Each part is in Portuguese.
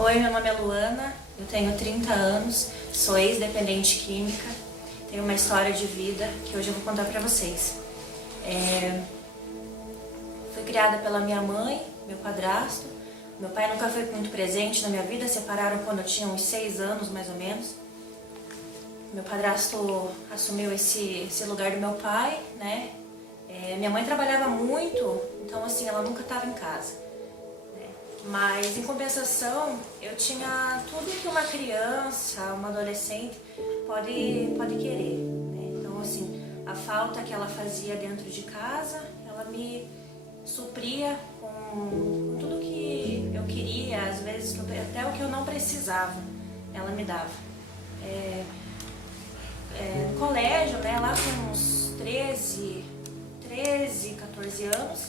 Oi, meu nome é Luana, eu tenho 30 anos, sou ex-dependente química, tenho uma história de vida que hoje eu vou contar pra vocês. Fui criada pela minha mãe, meu padrasto. Meu pai nunca foi muito presente na minha vida, separaram quando eu tinha uns 6 anos, mais ou menos. Meu padrasto assumiu esse lugar do meu pai, né? Minha mãe trabalhava muito, então assim, ela nunca estava em casa. Mas, em compensação, eu tinha tudo que uma criança, uma adolescente pode querer, né? Então, assim, a falta que ela fazia dentro de casa, ela me supria com tudo que eu queria, às vezes até o que eu não precisava, ela me dava. No colégio, né, lá com uns 13, 14 anos,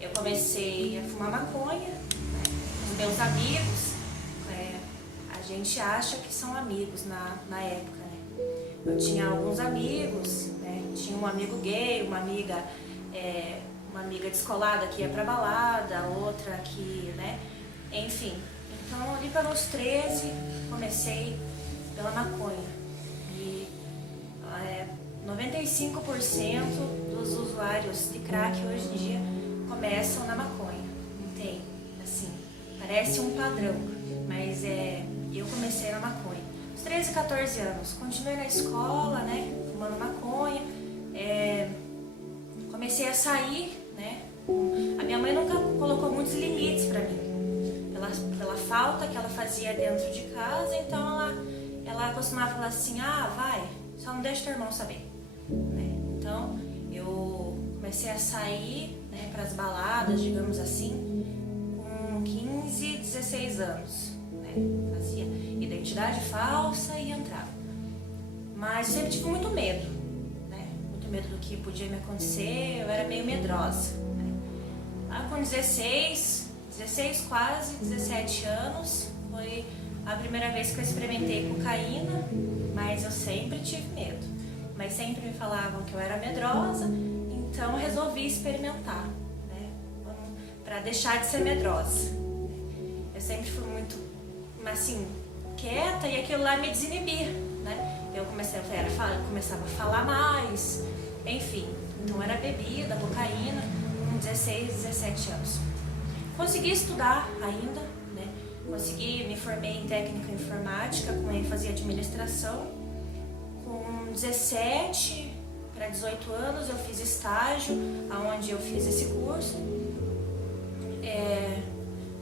eu comecei a fumar maconha. Meus amigos, a gente acha que são amigos na época, né? Eu tinha alguns amigos, né? Tinha um amigo gay, uma amiga descolada que ia pra balada, outra que, né? Enfim, então ali pelos 13 comecei pela maconha. E 95% dos usuários de crack hoje em dia começam na maconha, não tem, assim... Parece um padrão, mas eu comecei na maconha. Aos 13, 14 anos, continuei na escola, né, fumando maconha. Comecei a sair, né. A minha mãe nunca colocou muitos limites pra mim, pela falta que ela fazia dentro de casa, então ela costumava falar assim, vai, só não deixa teu irmão saber, né. Então eu comecei a sair, né, pras baladas, digamos assim, 15, 16 anos, né? Fazia identidade falsa e entrava. Mas sempre tive muito medo, né? Muito medo do que podia me acontecer, eu era meio medrosa, né? Lá com 16 quase, 17 anos, foi a primeira vez que eu experimentei cocaína, mas eu sempre tive medo. Mas sempre me falavam que eu era medrosa, então eu resolvi experimentar, para deixar de ser medrosa. Eu sempre fui muito, assim, quieta e aquilo lá me desinibia, né? Eu começava a falar mais, enfim. Então era bebida, cocaína, com 16, 17 anos. Consegui estudar ainda, né? Me formei em técnica informática, com ênfase em administração. Com 17 para 18 anos eu fiz estágio, onde eu fiz esse curso.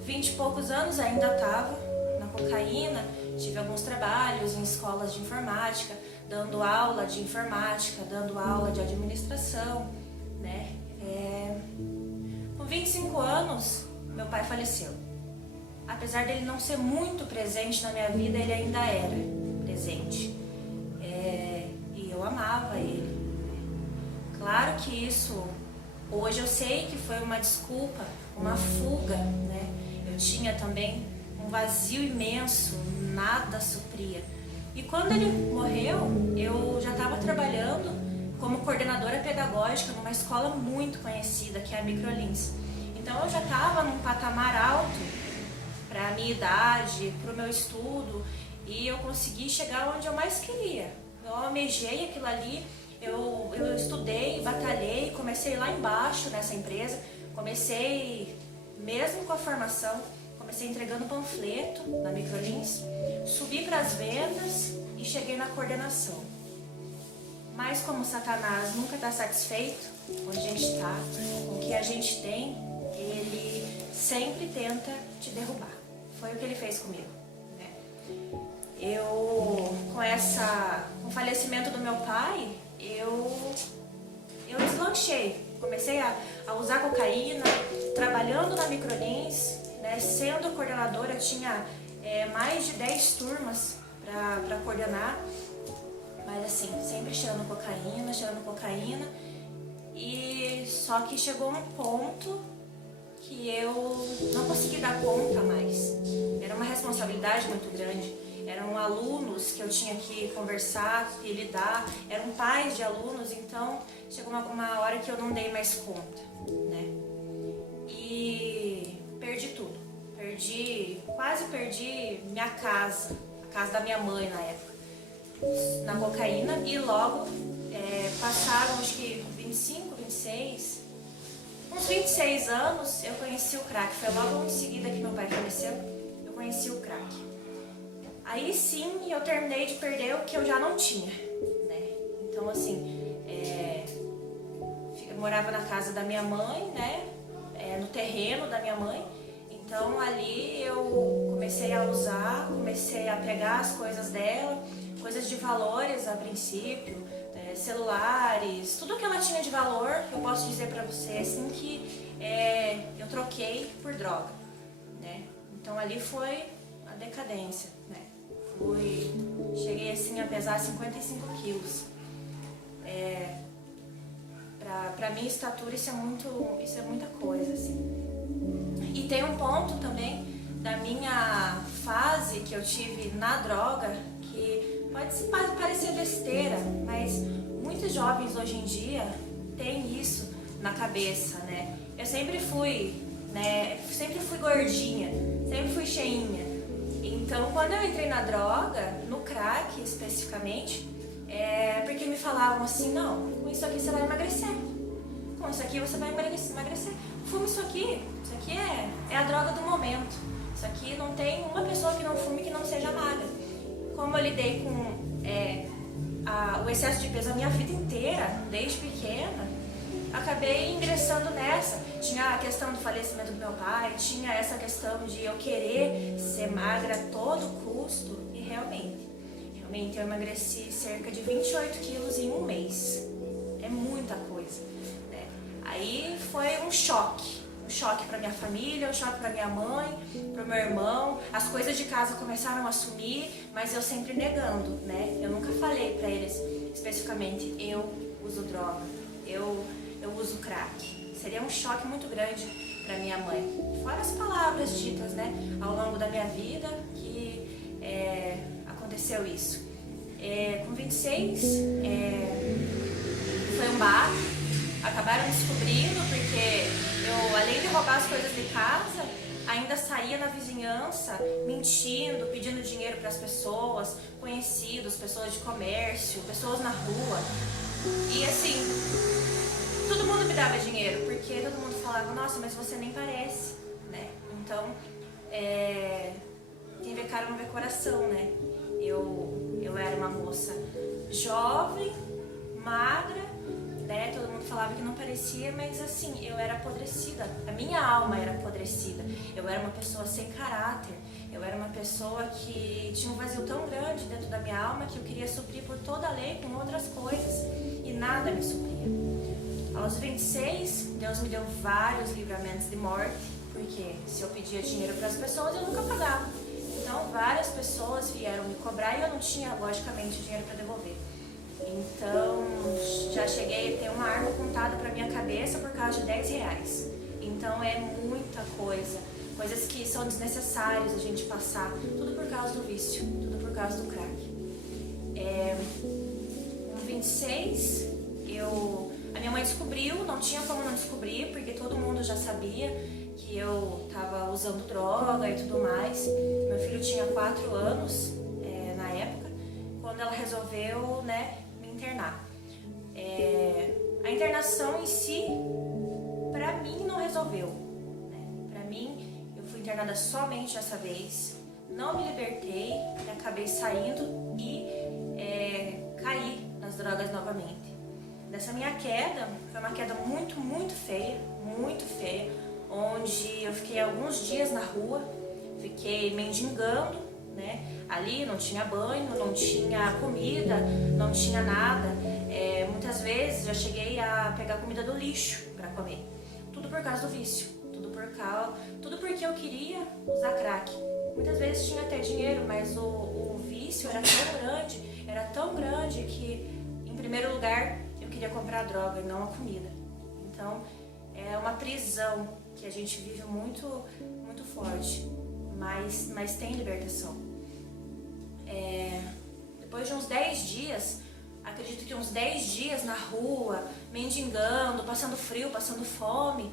20 e poucos anos ainda estava na cocaína, tive alguns trabalhos em escolas de informática, dando aula de informática, dando aula de administração, né? Com 25 anos, meu pai faleceu. Apesar dele não ser muito presente na minha vida, ele ainda era presente. E eu amava ele. Claro que isso, hoje eu sei que foi uma desculpa, uma fuga, né? Eu tinha também um vazio imenso, nada supria. E quando ele morreu, eu já estava trabalhando como coordenadora pedagógica numa escola muito conhecida, que é a Microlins. Então eu já estava num patamar alto para a minha idade, para o meu estudo, e eu consegui chegar onde eu mais queria. Eu almejei aquilo ali, eu estudei, batalhei, comecei lá embaixo nessa empresa. Comecei, mesmo com a formação, comecei entregando panfleto na Microlins, subi para as vendas e cheguei na coordenação. Mas como Satanás nunca está satisfeito onde a gente está, com o que a gente tem, ele sempre tenta te derrubar. Foi o que ele fez comigo, né? Com o falecimento do meu pai, eu deslanchei. Comecei a usar cocaína, trabalhando na Microlins, né, sendo coordenadora. Eu tinha mais de 10 turmas para coordenar, mas assim, sempre cheirando cocaína. E só que chegou um ponto que eu não consegui dar conta mais. Era uma responsabilidade muito grande. Eram alunos que eu tinha que conversar e lidar, eram pais de alunos, então chegou uma hora que eu não dei mais conta, né? E perdi tudo. Quase perdi casa, a casa da minha mãe na época, na cocaína, e logo passaram acho que 25, 26, uns 26 anos eu conheci o crack. Foi logo em seguida que meu pai faleceu, eu conheci o crack. Aí sim eu terminei de perder o que eu já não tinha, né? Então assim, eu morava na casa da minha mãe, né? No terreno da minha mãe. Então ali eu comecei a usar, comecei a pegar as coisas dela, coisas de valores a princípio, celulares, tudo que ela tinha de valor, eu posso dizer pra você assim que eu troquei por droga, né? Então ali foi a decadência, né? Cheguei assim a pesar 55 quilos. Pra minha estatura isso é muita coisa, assim. E tem um ponto também da minha fase que eu tive na droga, que pode parecer besteira, mas muitos jovens hoje em dia têm isso na cabeça, né? Eu sempre fui, né? Sempre fui gordinha, sempre fui cheinha. Então, quando eu entrei na droga, no crack especificamente, porque me falavam assim, não, com isso aqui você vai emagrecer. Com isso aqui você vai emagrecer. Fume isso aqui é a droga do momento. Isso aqui não tem uma pessoa que não fume que não seja magra. Como eu lidei com o excesso de peso a minha vida inteira, desde pequena, acabei ingressando nessa. Tinha a questão do falecimento do meu pai, tinha essa questão de eu querer ser magra a todo custo, e realmente eu emagreci cerca de 28 quilos em um mês. É muita coisa, né? Aí foi um choque para minha família, um choque para minha mãe, para o meu irmão. As coisas de casa começaram a sumir, mas eu sempre negando, né? Eu nunca falei para eles especificamente, eu uso droga, eu uso crack. Seria um choque muito grande para minha mãe. Fora as palavras ditas, né, ao longo da minha vida, que aconteceu isso. Com 26, foi um bar. Acabaram descobrindo porque eu, além de roubar as coisas de casa, ainda saía na vizinhança mentindo, pedindo dinheiro para as pessoas, conhecidos, pessoas de comércio, pessoas na rua. E assim, todo mundo me dava dinheiro, porque todo mundo falava, nossa, mas você nem parece, né? Então, quem vê cara não vê coração, né? Eu era uma moça jovem, magra, né? Todo mundo falava que não parecia, mas assim, eu era apodrecida. A minha alma era apodrecida. Eu era uma pessoa sem caráter. Eu era uma pessoa que tinha um vazio tão grande dentro da minha alma que eu queria suprir por toda a lei com outras coisas. E nada me supria. Aos 26, Deus me deu vários livramentos de morte, porque se eu pedia dinheiro para as pessoas, eu nunca pagava. Então, várias pessoas vieram me cobrar e eu não tinha, logicamente, dinheiro para devolver. Então, já cheguei a ter uma arma apontada para minha cabeça por causa de 10 reais. Então, é muita coisa. Coisas que são desnecessárias a gente passar. Tudo por causa do vício, tudo por causa do crack. Com 26, a minha mãe descobriu, não tinha como não descobrir, porque todo mundo já sabia que eu estava usando droga e tudo mais. Meu filho tinha 4 anos na época, quando ela resolveu, né, me internar. A internação em si, pra mim, não resolveu. Né? Pra mim, eu fui internada somente essa vez, não me libertei, acabei saindo e caí nas drogas novamente. Dessa minha queda, foi uma queda muito, muito feia, onde eu fiquei alguns dias na rua, fiquei mendigando, né? Ali não tinha banho, não tinha comida, não tinha nada. Muitas vezes já cheguei a pegar comida do lixo para comer. Tudo por causa do vício, tudo porque eu queria usar crack. Muitas vezes tinha até dinheiro, mas o vício era tão grande que, em primeiro lugar, eu queria comprar a droga e não a comida. Então, é uma prisão que a gente vive muito, muito forte, mas tem libertação. Depois de uns 10 dias, acredito que uns 10 dias na rua, mendigando, passando frio, passando fome,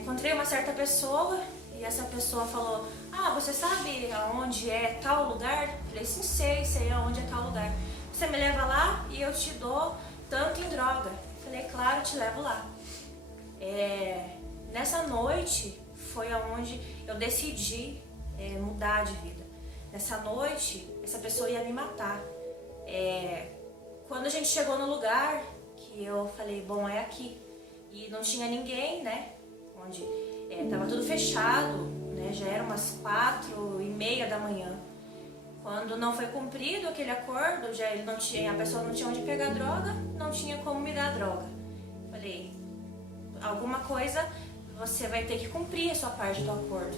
encontrei uma certa pessoa E essa pessoa falou, você sabe aonde é tal lugar? Eu falei, sim, sei aonde é tal lugar. Você me leva lá e eu te dou tanto em droga. Eu falei, claro, te levo lá. Nessa noite foi aonde eu decidi mudar de vida. Nessa noite, essa pessoa ia me matar. Quando a gente chegou no lugar, que eu falei, bom, é aqui. E não tinha ninguém, né? Onde tava tudo fechado, né? Já eram umas 4:30 da manhã. Quando não foi cumprido aquele acordo, a pessoa não tinha onde pegar droga, não tinha como me dar droga. Falei, alguma coisa você vai ter que cumprir a sua parte do acordo.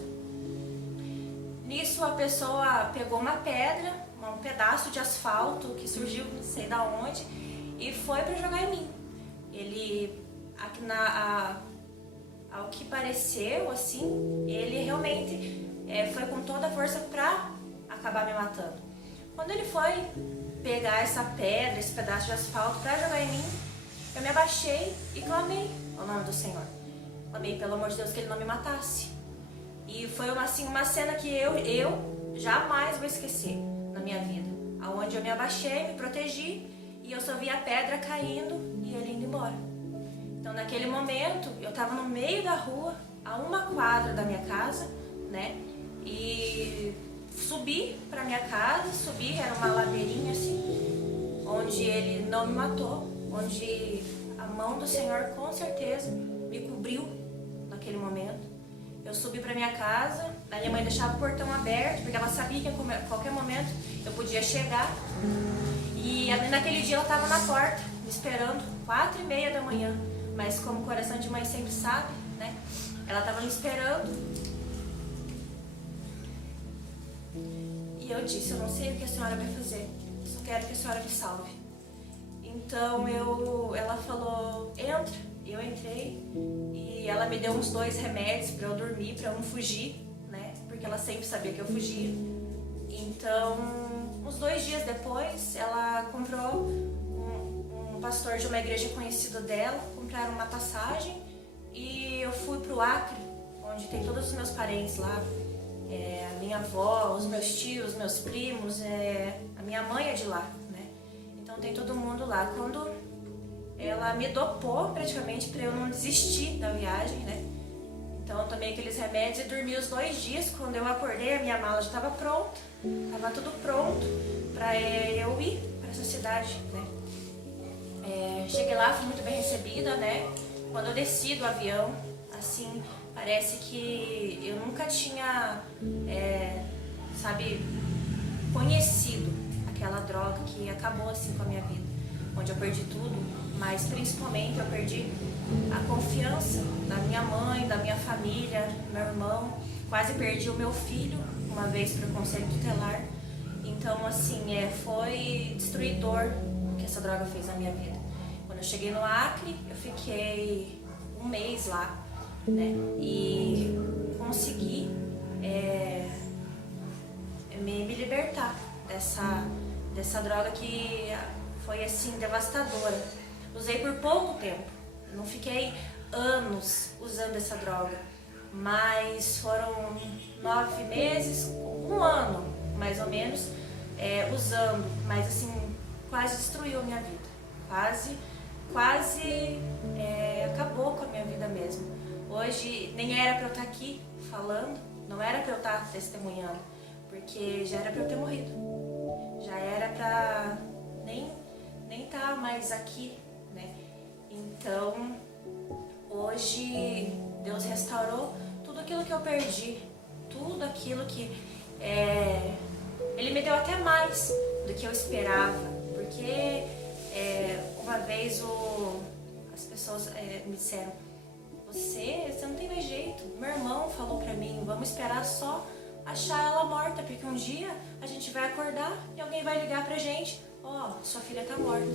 Nisso a pessoa pegou uma pedra, um pedaço de asfalto que surgiu não sei da onde e foi para jogar em mim. Ele, ao que pareceu, assim, ele realmente foi com toda a força para acabar me matando. Quando ele foi pegar essa pedra, esse pedaço de asfalto para jogar em mim, eu me abaixei e clamei ao nome do Senhor. Clamei, pelo amor de Deus, que ele não me matasse. E foi uma cena que eu jamais vou esquecer na minha vida. Onde eu me abaixei, me protegi e eu só vi a pedra caindo e ele indo embora. Então naquele momento eu estava no meio da rua, a 1 quadra da minha casa, né? E subi para minha casa, era uma ladeirinha assim, onde ele não me matou, onde a mão do Senhor com certeza me cobriu naquele momento. Eu subi para minha casa, a minha mãe deixava o portão aberto, porque ela sabia que a qualquer momento eu podia chegar. E naquele dia ela estava na porta, me esperando, 4:30 da manhã. Mas como o coração de mãe sempre sabe, né? Ela estava me esperando. E eu disse, eu não sei o que a senhora vai fazer, só quero que a senhora me salve. Então ela falou, entra. Eu entrei e ela me deu uns 2 remédios para eu dormir, para eu não fugir, né? Porque ela sempre sabia que eu fugia. Então, uns 2 dias depois, ela comprou um pastor de uma igreja conhecida dela, compraram uma passagem e eu fui pro Acre, onde tem todos os meus parentes lá. A minha avó, os meus tios, meus primos, a minha mãe é de lá, né? Então tem todo mundo lá. Quando ela me dopou praticamente para eu não desistir da viagem, né? Então eu tomei aqueles remédios e dormi os 2 dias. Quando eu acordei, a minha mala já estava pronta, estava tudo pronto para eu ir para essa cidade, né? Cheguei lá, fui muito bem recebida, né? Quando eu desci do avião, assim, parece que eu nunca tinha, conhecido aquela droga que acabou assim com a minha vida, onde eu perdi tudo, mas principalmente eu perdi a confiança da minha mãe, da minha família, do meu irmão, quase perdi o meu filho uma vez para o conselho tutelar. Então assim, foi destruidor o que essa droga fez na minha vida. Quando eu cheguei no Acre, eu fiquei 1 mês lá, né? E consegui me libertar dessa droga que foi assim devastadora. Usei por pouco tempo, não fiquei anos usando essa droga, mas foram 9 meses, 1 ano mais ou menos usando, mas assim quase destruiu a minha vida, quase acabou com a minha vida mesmo. Hoje nem era para eu estar aqui falando, não era para eu estar testemunhando, porque já era para eu ter morrido, já era para nem estar mais aqui, né? Então hoje Deus restaurou tudo aquilo que eu perdi, tudo aquilo que Ele me deu até mais do que eu esperava, porque uma vez as pessoas me disseram, você não tem mais jeito. Meu irmão falou pra mim, vamos esperar só achar ela morta, porque um dia a gente vai acordar e alguém vai ligar pra gente, sua filha tá morta.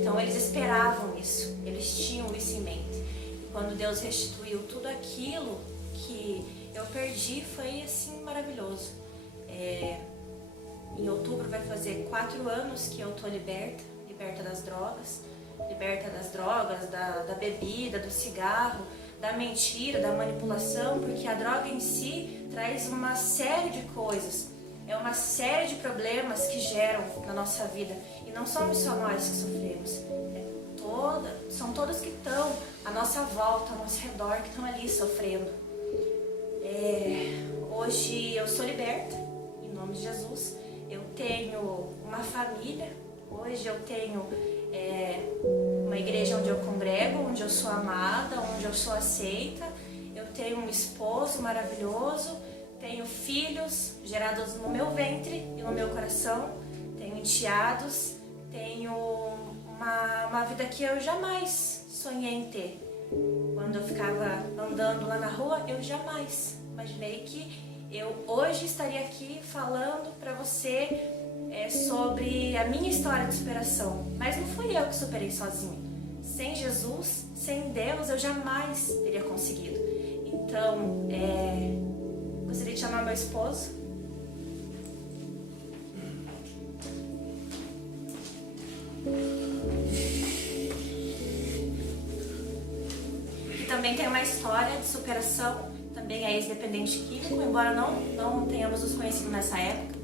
Então eles esperavam isso, eles tinham isso em mente. E quando Deus restituiu tudo aquilo que eu perdi, foi assim maravilhoso. Em outubro vai fazer 4 anos que eu tô liberta das drogas, da bebida, do cigarro, da mentira, da manipulação, porque a droga em si traz uma série de coisas, é uma série de problemas que geram na nossa vida, e não somos só nós que sofremos, são todos que estão à nossa volta, ao nosso redor, que estão ali sofrendo. Hoje eu sou liberta, em nome de Jesus. Eu tenho uma família, hoje eu tenho uma igreja onde eu congrego, onde eu sou amada, onde eu sou aceita. Eu tenho um esposo maravilhoso, tenho filhos gerados no meu ventre e no meu coração, tenho enteados, tenho uma vida que eu jamais sonhei em ter. Quando eu ficava andando lá na rua, eu jamais imaginei que eu hoje estaria aqui falando para você sobre a minha história de superação. Mas não fui eu que superei sozinha. Sem Jesus, sem Deus, eu jamais teria conseguido. Então, gostaria de chamar meu esposo. Que também tem uma história de superação. Também é ex-dependente químico, embora não tenhamos nos conhecido nessa época.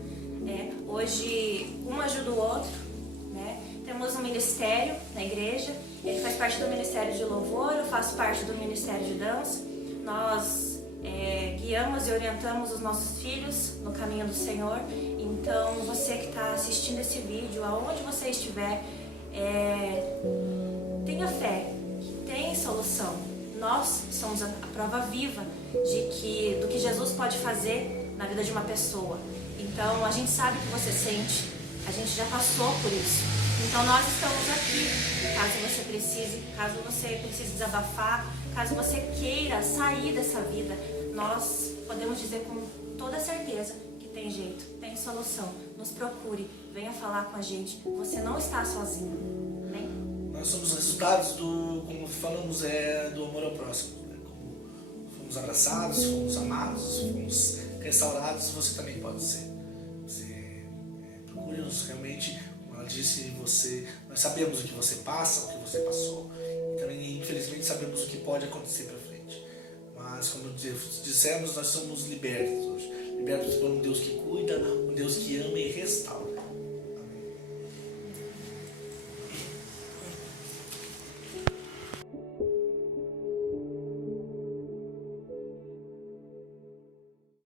Hoje, um ajuda o outro, né? Temos um ministério na igreja, ele faz parte do ministério de louvor, eu faço parte do ministério de dança. Nós guiamos e orientamos os nossos filhos no caminho do Senhor. Então, você que está assistindo esse vídeo, aonde você estiver, tenha fé, que tem solução. Nós somos a prova viva do que Jesus pode fazer na vida de uma pessoa. Então, a gente sabe o que você sente, a gente já passou por isso. Então, nós estamos aqui, caso você precise desabafar, caso você queira sair dessa vida, nós podemos dizer com toda certeza que tem jeito, tem solução. Nos procure, venha falar com a gente, você não está sozinho. Amém? Nós somos resultados como falamos, do amor ao próximo. Como fomos abraçados, fomos amados, fomos restaurados, você também pode ser. Procure-nos realmente, como ela disse, nós sabemos o que você passa, o que você passou, e também infelizmente sabemos o que pode acontecer para frente. Mas como dissemos, nós somos libertos hoje. Libertos por um Deus que cuida, um Deus que